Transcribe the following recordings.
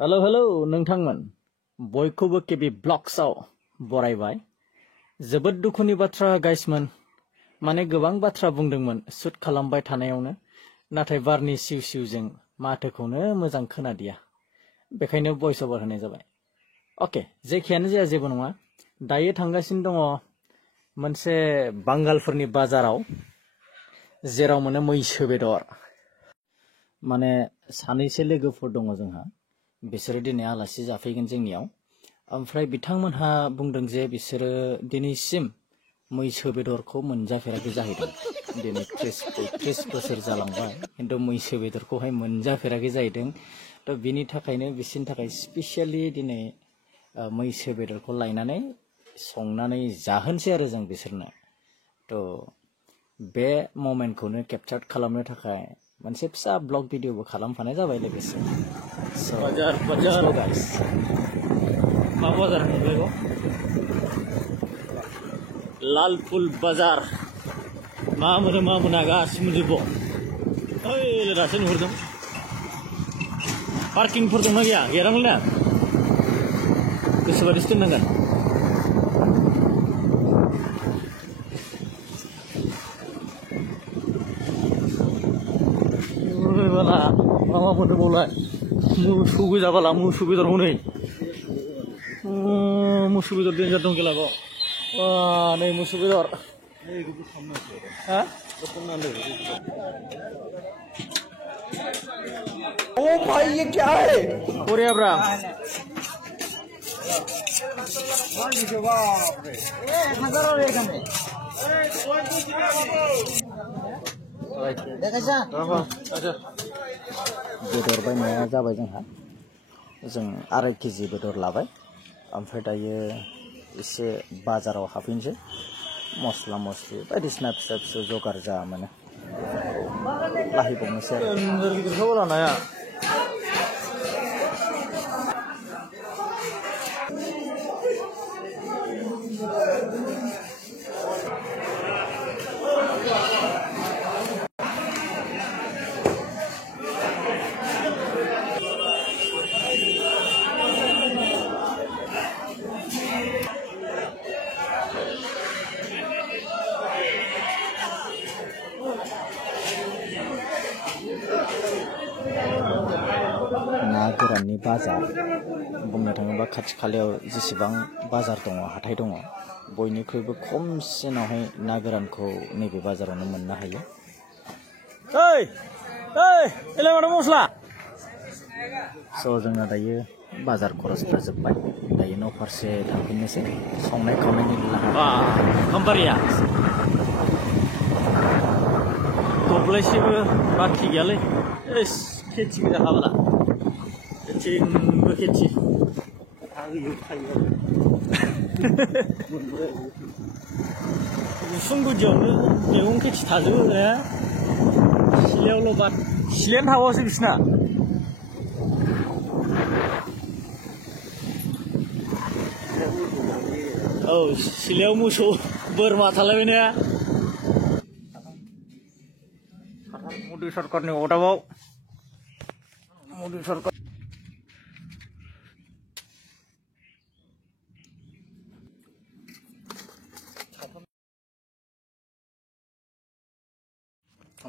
hello hello नोंथांमोन बयखौबो KB ब्लग्सआव बरायबाय जोबोद दुखुनि बाथ्रा गाइसमोन माने गोबां बाथ्रा बुंदोंमोन शुट खालामबाय थानायावनो नाथाय बारनि सिउ सिउजों माथोखौनो मोजां खोनादिया बेखायनो भइस ओभार होनाय जाबाय ओके जेखियानो जाया जेबो नङा दायो थांगासिनो दङ मोनसे बांगालफोरनि बाजाराव जेराव मोनो मैसो बेदर माने सानैसो लोगोफोर दङ जोंहा बिसोरो दिनै आलासि जाफैगोन जोंनियाव ओमफ्राय बिथांमोनहा बुंदों जे बिसोरो दिनैसिम मैसो बेदरखौ मोनजाफेराखै जाहैदों दिनै 30 बोसोर जालांबाय खिन्थु मैसो बेदरखौहाय मोनजाफेराखै जाहैदों थ' बिनि थाखायनो बिसोरनि थाखाय स्पेसियेलि दिनै मैसो बेदरखौ लायनानै संनानै जाहोनसै आरो जों बिसोरनो थ' बे मोमेन्टखौनो केपचार खालामनो थाखाय मोनसे फिसा ब्लग भिडिअबो खालामफानाय जाबाय लोगोसे बाजार बाजार गाइस मा बाजार होनो बेखौ लालफुल बाजार मा मोना गासिबो मोनजोबो ओइ दासो नुहुरदों पार्किंफोर दंना गैया गैयादांलै गोसोबादिसो दोननांगोन बाला मा मोनो बावलाय मोसौ गोजा बाला मोसौ बेदर हनै मोसौ बेदर देन्जार दं गेलागाव नै मोसौ बेदर ओ भाई ये क्या है कोरिया ब्राम बेदर बायनाया जाबाय जोंहा जों 2.5 केजि बेदर लाबाय ओमफ्राय दायो एसे बाजाराव हाबफैनोसै मस्ला मस्लि बायदिसिना फिसा फिसा जगार जा मोनो लाहैबावनोसै गिदिरखौ लानाया ना गोराननि बाजार बुंनो थाङोबा खाथि खालायाव जेसेबां बाजार दङ हाथाय दङ बयनिख्रुइबो खमसिनावहाय ना गोरानखौ नैबे बाजारावनो मोननो हायो ओइ ओइ एलाय माथो मस्ला स' जोंना दायो बाजार खरसफ्रा जोब्बाय दायो न' फारसे थांफिननोसै संनाय खावनायनि कम्पारिया दब्लायसेबो बाखि गैयालै खेथि जाखाब्ला खेथिबो खेथि गुसुं गुदियावनो मैगं खेथि थाजोबो ने सिलायावल' बाद सिलायानो थाबावासो बिसिना औ सिलायाव मोसौ बोरमा थालायबाय ने मदि सरकारनि अदाबाव मदि सरकार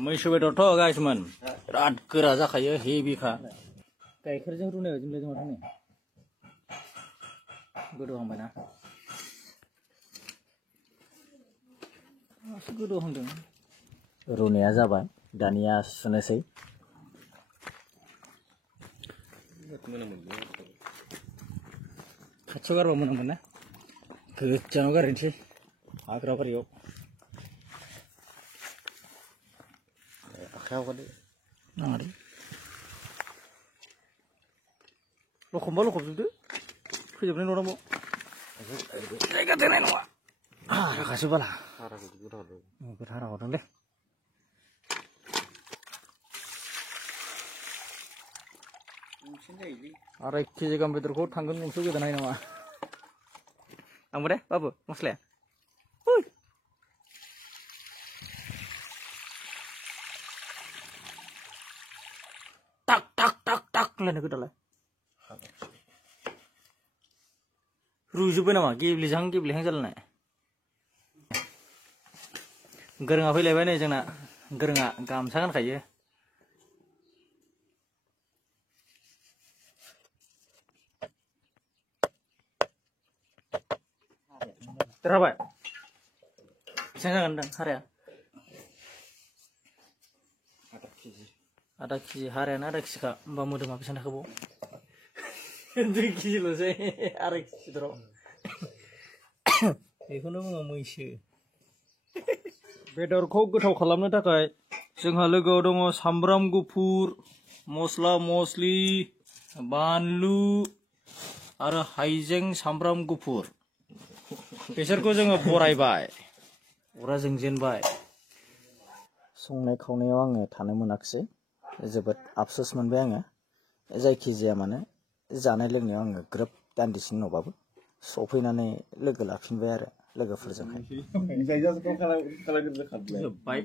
मैसो बेदरथ' गाइसमोन बिराद गोरा जाखायो हेभिखा गाइखेरजों रुनाय बायदि मोनलायदों माथो नै गोदौहांबायना मासो गोदौहांदों रुनाया जाबाय दानिया सुनोसै खाथियाव गारबा मोनामगोन ना गोजानाव गारहैनोसै हाग्राबारियाव आखायाव गारदो नाङा दे लखबा लखबजोबदो फोजोबनाय नङा बाव जायगा थोनाय नङा हाराखासो बाला हारा हरदोंलै 2.5 केजि गाहाम बेदरखौ थांगोन गंसे गोदानाय नामा आंबो दे बाबु मस्लाया टाक टाक टाक टाक लायनो गोदालाय रुइजोब्बाय नामा गेब्लेजाहां गेब्लेहां जालायनाय गोरोङा फैलायबाय नै जोंना गोरोङा गामसा गानखायो देरहाबाय बेसेबां जागोन नोंथां हाराया आधा केजि हारायानो आधा केजिखा होमबा मोदोमा बेसेबां थाखोबाव 2 केजिल'सै आराय केजिल' बेखौनो बुङो मैसो बेदरखौ गोथाव खालामनो थाखाय जोंहा लोगोआव दङ सामब्राम गुफुर मस्ला मस्लि बानलु आरो हाइजें सामब्राम गुफुर बेसोरखौ जोङो बरायबाय अरा जोंजेनबाय संनाय खावनायाव आङो थानो मोनाखिसै जोबोद आफसोस मोनबाय आङो जायखिजाया मानो जानाय लोंनायाव आङो ग्रोब दान्दिसेनि उनावबाबो सफैनानै लोगो लाफिनबाय आरो लोगोफोरजोंहाय जोब्बाय